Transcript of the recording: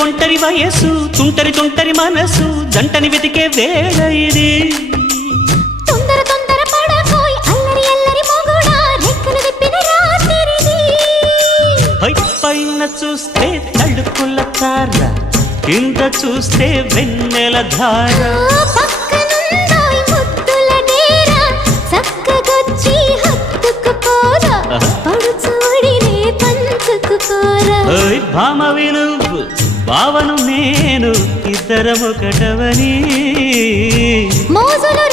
ఒంటరి వయస్సు తుంటరి తుంటరి మనసు జంటని వెతికే వేళ ఇది తొందర తొందర పడకోయ్ అల్లరి అల్లరి మొగుడా రెక్కలు విప్పిన రాత్రిది పైన చూస్తే తడుకుల తార కింద చూస్తే వెన్నెల ధార పక్కనుందోయ్ ముద్దుల డేరా చక్కగొచ్చి హత్తుకుపోరా పడుచోడినే పంచుకుపోరా భామ విలువు భావను నేను ఇద్దరమొకటవని మోజులు